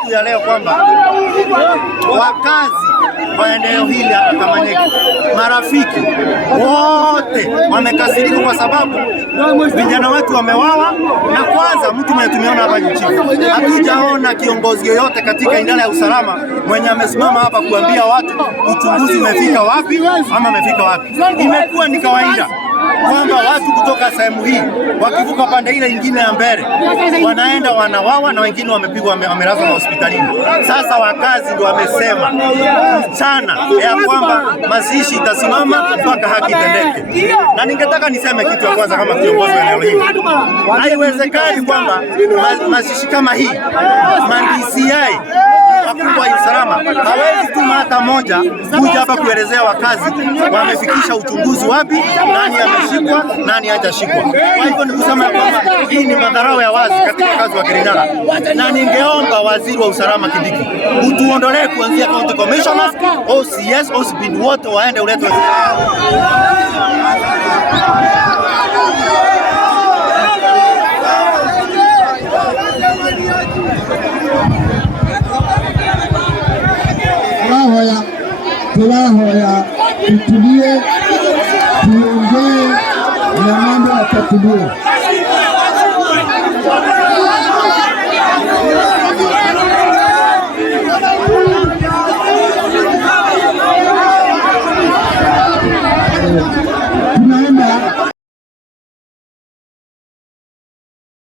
Siku ya leo kwamba wakazi wa eneo hili la Kamanyika, marafiki wote wamekasirika kwa sababu vijana wetu wamewawa. Na kwanza mtu mwenye tumeona hapa nchini, hatujaona kiongozi yoyote katika idara ya usalama mwenye amesimama hapa kuambia watu uchunguzi umefika wapi ama umefika wapi. Imekuwa ni kawaida kwamba watu kutoka sehemu hii wakivuka pande ile nyingine ya mbele wanaenda wanawawa na wengine wamepigwa wamelazwa hospitalini. Sasa wakazi ndio wamesema sana ya kwamba mazishi itasimama mpaka haki itendeke. Na ningetaka niseme kitu ya kwanza kama kiongozi wa eneo hili, haiwezekani kwamba mazishi kama hii DCI wakubwa wa usalama hawezi tuma hata moja kuja hapa kuelezea wakazi wamefikisha uchunguzi wapi, nani ameshikwa, nani hajashikwa. Kwa hivyo ni kusema kwamba hii ni madharau ya wazi katika kazi wa Kirinyaga, na ningeomba waziri wa usalama Kindiki utuondolee kuanzia county commissioners, OCS, OCPD wote waende uletwe. Tulahoya tutulie, tuongee na mambo yatatulie.